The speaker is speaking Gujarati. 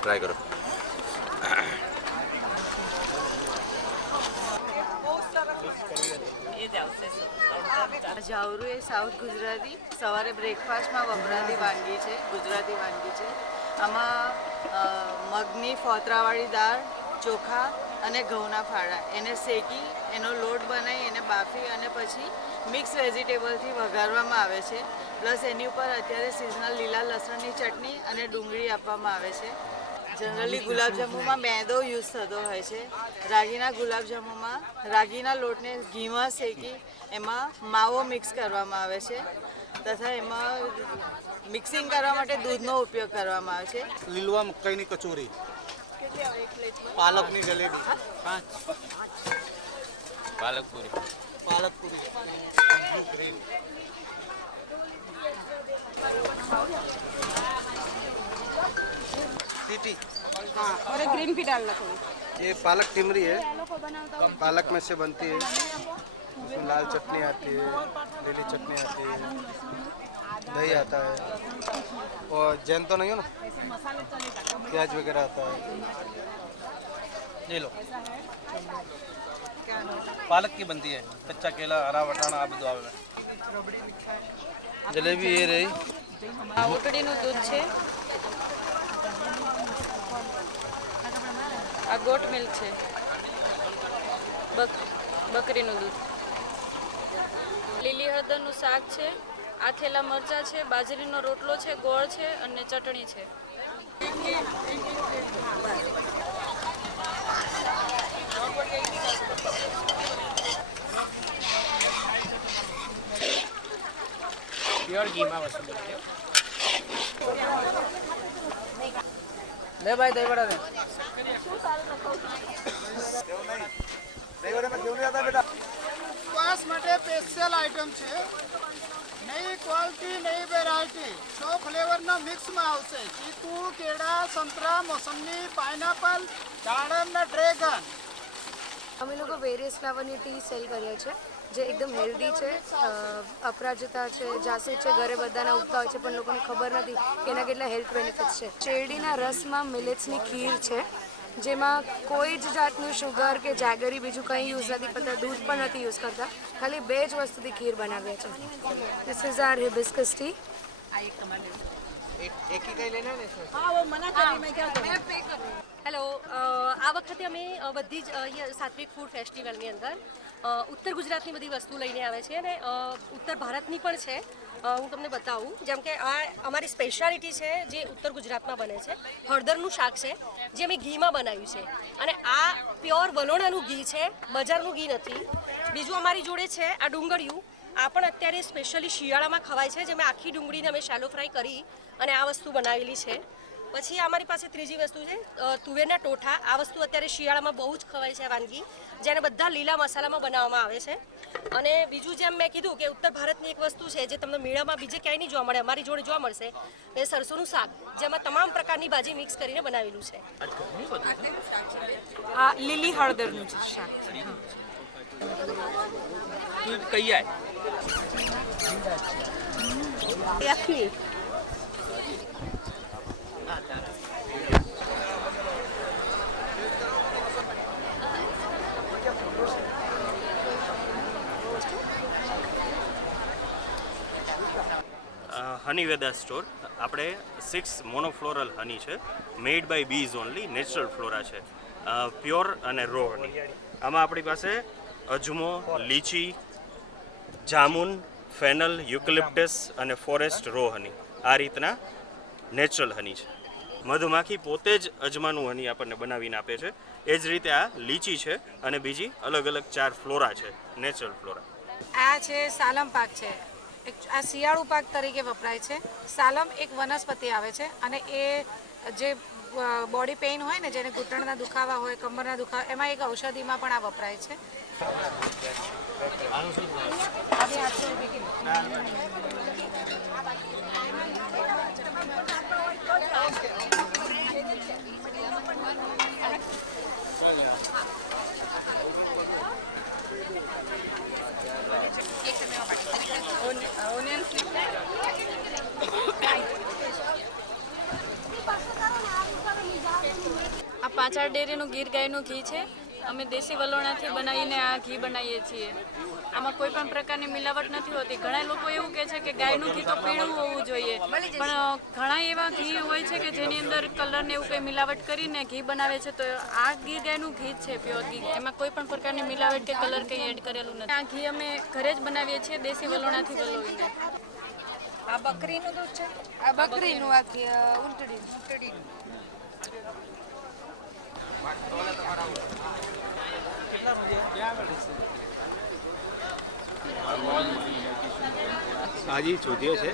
ટ્રાય કરો. જાવરું એ સાઉથ ગુજરાતી સવારે બ્રેકફાસ્ટમાં વપરાતી વાનગી છે, ગુજરાતી વાનગી છે. આમાં મગની ફોતરાવાળી દાળ, ચોખા અને ઘઉંના ફાળા એને શેકી એનો લોટ બનાવી એને બાફી અને પછી મિક્સ વેજીટેબલથી વઘારવામાં આવે છે. પ્લસ એની ઉપર અત્યારે સિઝનલ લીલા લસણની ચટણી અને ડુંગળી આપવામાં આવે છે. જનરલી ગુલાબજાંબુમાં મેદો યુઝ થતો હોય છે. રાગીના ગુલાબજાંબુમાં રાગીના લોટને ઘીમાં શેકી એમાં માવો મિક્સ કરવામાં આવે છે તથા એમાં મિક્સિંગ કરવા માટે દૂધનો ઉપયોગ કરવામાં આવે છે. લીલવા મકાઈની કચોરી, પાલકની જલેબી, પાલકપુરી, टीटी। हाँ, और एक ग्रीन भी डालना थोड़ी। ये पालक टिमरी है, पालक में से बनती है। उसमें लाल चटनी आती है, नीली चटनी आती है, दही आता है और जैन तो नहीं हो ना, प्याज वगैरह आता है। ये लो, पालक की बनती है, कच्चा केला, हरा वटाना આ બધું આવે. જલેબી એ રહી, આ ઉકળીનું દૂધ છે, આ ગોટ મિલ્ક છે, બકરીનું દૂધ, લીલી હળદરનું શાક છે, આથેલા મરચાં છે, બાજરીનો રોટલો છે, ગોળ છે અને ચટણી છે. પ્યોર ઘીમાં વસ્તુ બને. ले भाई दही बड़ा दे. ઉપવાસ માટે સ્પેશિયલ આઈટમ છે. નવી ક્વોલિટી, નવી વેરાયટી, 100 ફ્લેવરના મિક્સમાં આવશે. ચીકુ, કેળા, સંતરા, મોસંબી, પાઇનેપલ, દાડમ ને ડ્રેગન. અમે લોકો વેરિયસ ફ્લાવરની ટી સેલ કરીએ છીએ જે એકદમ હેલ્ધી છે. અપરાજિતા છે, જાસૂદ છે, ઘરે બધાના ઉગતા હોય છે પણ લોકોને ખબર નથી કે એના કેટલા હેલ્થ બેનિફિટ્સ છે. શેરડીના રસમાં મિલેટ્સની ખીર છે જેમાં કોઈ જ જાતનું શુગર કે જાગરી બીજું કંઈ યુઝ નથી કરતા, દૂધ પણ નથી યુઝ કરતા, ખાલી 2 જ વસ્તુથી ખીર બનાવીએ છીએ. This is our hibiscus tea. Hello, આ વખતે અમે બધી જ અહીંયા સાત્વિક ફૂડ ફેસ્ટિવલની અંદર ઉત્તર ગુજરાતની બધી વસ્તુ લઈને આવે છે અને ઉત્તર ભારતની પણ છે. હું તમને બતાવું, જેમ કે આ અમારી સ્પેશિયાલિટી છે જે ઉત્તર ગુજરાતમાં બને છે. હળદરનું શાક છે જે અમે ઘીમાં બનાવ્યું છે અને આ પ્યોર વલોણાનું ઘી છે, બજારનું ઘી નથી. બીજું અમારી જોડે છે આ ડુંગળીયું, આ પણ અત્યારે સ્પેશિયલી શિયાળામાં ખવાય છે, જેમાં આખી ડુંગળીને અમે શાલો ફ્રાય કરી અને આ વસ્તુ બનાવેલી છે. પછી અમારી પાસે ત્રીજી વસ્તુ છે તુવેરના ટોઠા. આ વસ્તુ અત્યારે શિયાળામાં બહુ જ ખવાય છે વાનગી, જેને બધા લીલા મસાલામાં બનાવવામાં આવે છે. અને બીજું જેમ મેં કીધું કે ઉત્તર ભારતની એક વસ્તુ છે જે તમને મેળામાં બીજે ક્યાંય નહીં જોવા મળે, અમારી જોડે જોવા મળશે, એ સરસોનું શાક જેમાં તમામ પ્રકારની ભાજી મિક્સ કરીને બનાવેલું છે. આ લીલી હળદરનું શાક કઈ આય યખની. હની વેદા સ્ટોર. આપણે 6 મોનોફ્લોરલ હની છે, made by bees only, natural flora છે, પ્યોર અને રો હની. આમાં આપણી પાસે અજમો, લીચી, જામુન, ફેનલ, યુકેલિપ્ટસ અને ફોરેસ્ટ રો હની, આ રીતના નેચરલ હની છે. મધમાખી પોતે જ અજમાનું હની આપણને બનાવીને આપે છે. એ જ રીતે આ લીચી છે અને બીજી અલગ અલગ 4 ફ્લોરા છે, નેચરલ ફ્લોરા. આ છે સાલમ પાક છે, આ શિયાળુ પાક તરીકે વપરાય છે. સાલમ એક વનસ્પતિ આવે છે અને એ જે બોડી પેઇન હોય ને, જેને ઘૂંટણના દુખાવા હોય, કમરના દુખાવા, એમાં એક ઔષધિમાં પણ આ વપરાય છે. ઓનિયન આ પાંચાળ ડેરીનું ગીર ગાયનું ઘી છે. અમે દેશી વલોણાથી બનાવીને આ ઘી બનાવીએ છીએ. આમાં કોઈ પણ પ્રકારની મિલાવટ નથી હોતી. ઘણા લોકો એવું કહે છે કે ગાયનું ઘી તો પીળું હોવું જોઈએ, પણ ઘણા એવા ઘી હોય છે કે જેની અંદર કલર ને એવું કંઈ મિલાવટ કરીને ઘી બનાવે છે. તો આ ગીર ગાયનું ઘી જ છે, પ્યોર ઘી. એમાં કોઈ પણ પ્રકારની મિલાવટ કે કલર કંઈ એડ કરેલું નથી. આ ઘી અમે ઘરે જ બનાવીએ છીએ દેશી વલોણાથી વલોવીને. આ બકરીનું દૂધ છે, આ બકરીનું આ ઊંટડીનું. તાજી ચોધીઓ છે.